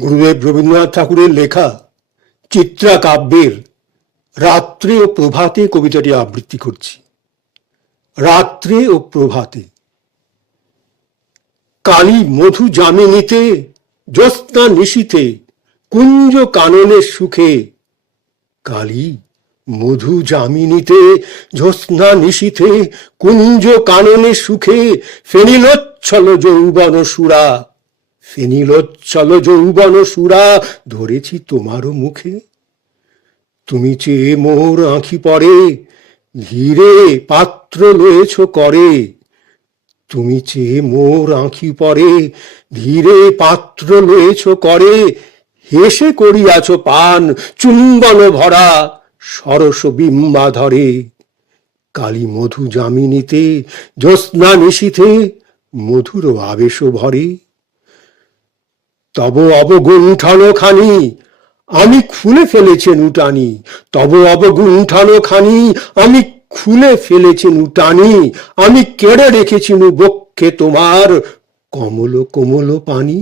গুরুদেব রবীন্দ্রনাথ ঠাকুরের লেখা চিত্রা কাব্যের রাত্রে ও প্রভাতে কবিতাটি আবৃত্তি করছি। রাত্রে ও প্রভাতে। কালী মধু যামিনীতে জ্যোৎস্না নিশীথে কুঞ্জ কাননের সুখে। কালী মধু যামিনীতে জ্যোৎস্না নিশীথে কুঞ্জ কাননের সুখে ফেনিলোচ্ছল যৌবন সুরা। ফেনিলোচ্ছল যৌবন সুরা ধরেছি তোমারও মুখে। তুমি চেয়ে মোর আঁখি পরে ধীরে পাত্র লয়েছ করে। তুমি চেয়ে মোর আঁখি পরে ধীরে পাত্র লয়েছ করে। হেসে করিয়াছ পান চুম্বন ভরা সরস বিম্বাধরে। কালী মধু যামিনীতে জ্যোৎস্না নিশীথে মধুর আবেশ ভরে। তব অবগুণ্ঠন খানি আমি খুলে ফেলেছি নুটানি। তব অবগুণ্ঠন খানি আমি খুলে ফেলেছি নুটানি। আমি কেড়ে রেখেছি বক্ষে তোমার কমল কোমল পানি।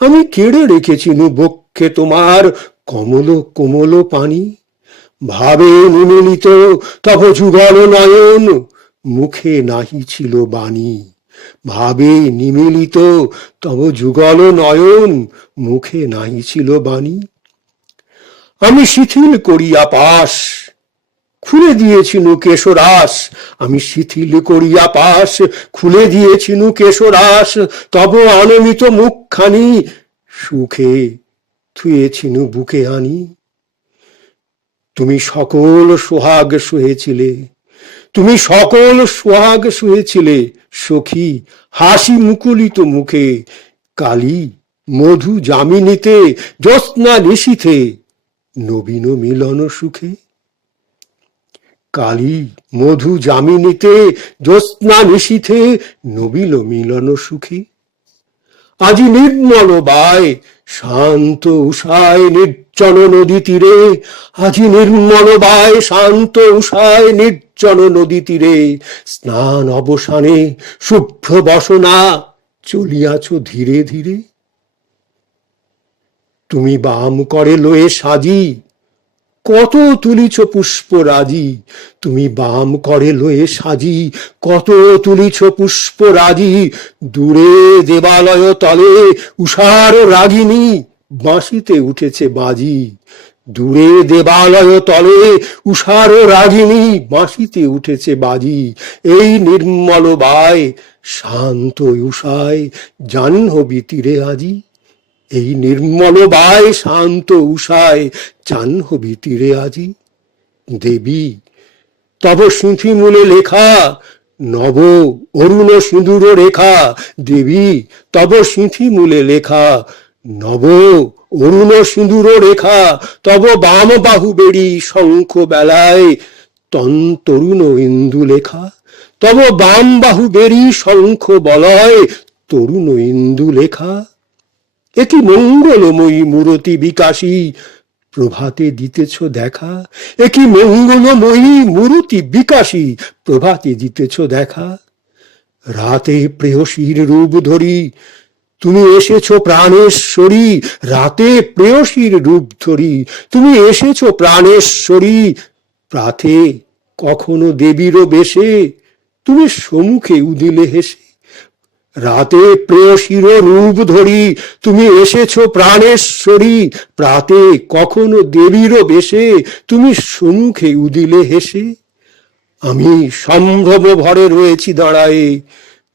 আমি কেড়ে রেখেছি বক্ষে তোমার কমল কোমল পানি। ভাবে নিমিলিত তব যুগল নয়ন মুখে নাহি ছিল বাণী। ভাবে নিমিলিত তব যুগল নয়ন মুখে নাহি ছিল বাণী। আমি শিথিল করিয়া পাশ খুলে দিয়েছিনু কেশরাস। আমি শিথিল করিয়া পাশ খুলে দিয়েছিনু কেশরাস। তব অনমিত মুখখানি সুখে থুয়েছিনু বুকে আনি। তুমি সকল সোহাগ সহেছিলে। তুমি সকল সোহাগ সহেছিলে সখী হাসি মুকুলিত মুখে। কালী মধু যামিনীতে জ্যোৎস্না নিশীথে নবীন মিলন সুখে। কালী মধু যামিনীতে জ্যোৎস্না নিশীথে নবীন মিলন সুখে। আজি নির্মল বায় শান্ত উষায় নির্জন নদী তীরে। আজি নির্মল বায় শান্ত উষায় নির্জন নদী তীরে। স্নান অবসানে শুভ্র বসনা চলিয়াছ ধীরে ধীরে। তুমি বাম করে লয়ে সাজি কত তুলিছ পুষ্পরাজি। তুমি বাম করে লয়ে সাজি কত তুলিছ পুষ্পরাজি। দূরে দেবালয় তলে উষার রাগিনী বাঁশিতে উঠেছে বাজি। দূরে দেবালয় তলে উষার রাগিনী বাঁশিতে উঠেছে বাজি। এই নির্মল বায় শান্ত উষায় জাহ্নবী তীরে আজি। এই নির্মল বায় শান্ত উষায় জাহ্নবী তীরে আজি। দেবী তব সুঁথি মূলে লেখা নব অরুণ সিঁদুর রেখা। দেবী তব সিঁথি মূলে লেখা নব অরুণ সিঁদুর রেখা। তব বাম বাহু বেড়ি শঙ্খ বেলায় তরুণ ইন্দু লেখা। তব বাম বাহু বেড়ি শঙ্খ বলয় তরুণ ইন্দু লেখা। একই মঙ্গলময়ী মূরতি বিকাশী প্রভাতে দিতেছ দেখা। একই মঙ্গলময়ী মূরতি বিকাশী প্রভাতে দিতেছ দেখা। রাতে প্রেয়সীর রূপ ধরি তুমি এসেছ প্রাণেশ্বরী। রাতে প্রেয়সীর রূপ ধরি তুমি এসেছ প্রাণেশ্বরী। প্রাতে কখনো দেবীরও বেশে তুমি সম্মুখে উদিলে হেসে। রাতে প্রেয়সীর রূপ ধরি তুমি এসেছ প্রাণেশ্বরী। প্রাতে কখনো দেবীরও বেশে তুমি সম্মুখে উদিলে হেসে। আমি সম্ভ্রম ভরে রয়েছি দাঁড়ায়ে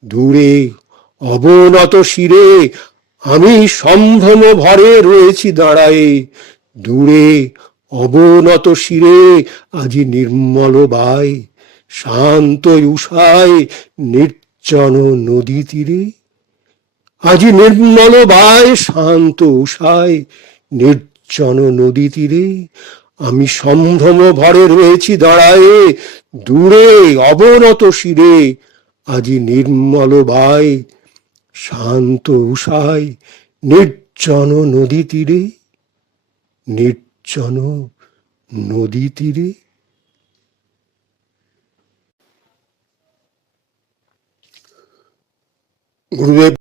দূরে অবনত শিরে। আমি সম্ভ্রম ভরে রয়েছি দাঁড়ায়ে দূরে অবনত শিরে। আজি নির্মল বায় শান্ত উষায় নির্জন নদী তীরে। আজি নির্মল বায় শান্ত উষায় নির্জন নদী তীরে। আমি সম্ভ্রম ভরে রয়েছি দাঁড়ায়ে দূরে অবনত শিরে। আজি নির্মল বায় শান্ত উষায় নির্জন নদী তীরে। নির্জন নদী তীরে। গুরুদেব